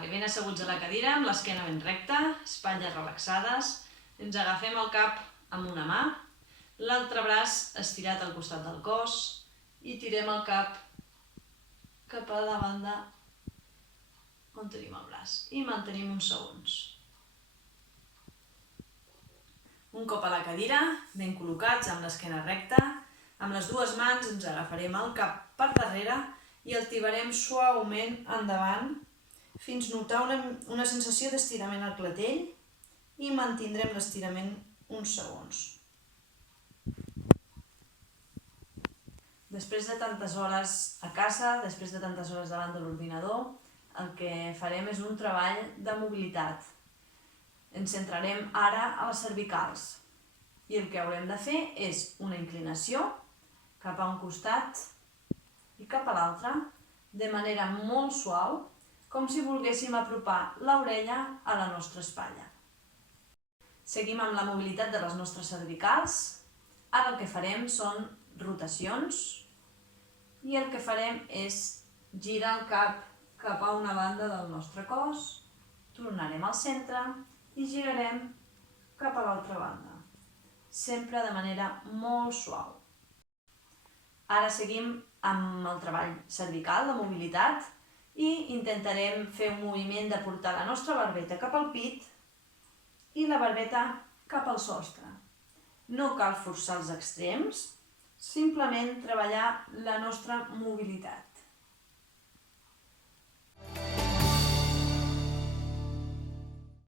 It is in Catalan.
Ben asseguts a la cadira, amb l'esquena ben recta, espatlles relaxades. Ens agafem el cap amb una mà, l'altre braç estirat al costat del cos i tirem el cap cap a la banda on tenim el braç i mantenim uns segons. Un cop a la cadira, ben col·locats amb l'esquena recta, amb les dues mans ens agafarem el cap per darrere i el tibarem suaument endavant fins notar una sensació d'estirament al clatell i mantindrem l'estirament uns segons. Després de tantes hores a casa, després de tantes hores davant de l'ordinador, el que farem és un treball de mobilitat. Ens centrarem ara a les cervicals i el que haurem de fer és una inclinació cap a un costat i cap a l'altre de manera molt suau, com si volguéssim apropar l'orella a la nostra espatlla. Seguim amb la mobilitat de les nostres cervicals. Ara el que farem són rotacions i el que farem és girar el cap cap a una banda del nostre cos, tornarem al centre i girarem cap a l'altra banda, sempre de manera molt suau. Ara seguim amb el treball cervical, de mobilitat, i intentarem fer un moviment de portar la nostra barbeta cap al pit i la barbeta cap al sostre. No cal forçar els extrems, simplement treballar la nostra mobilitat.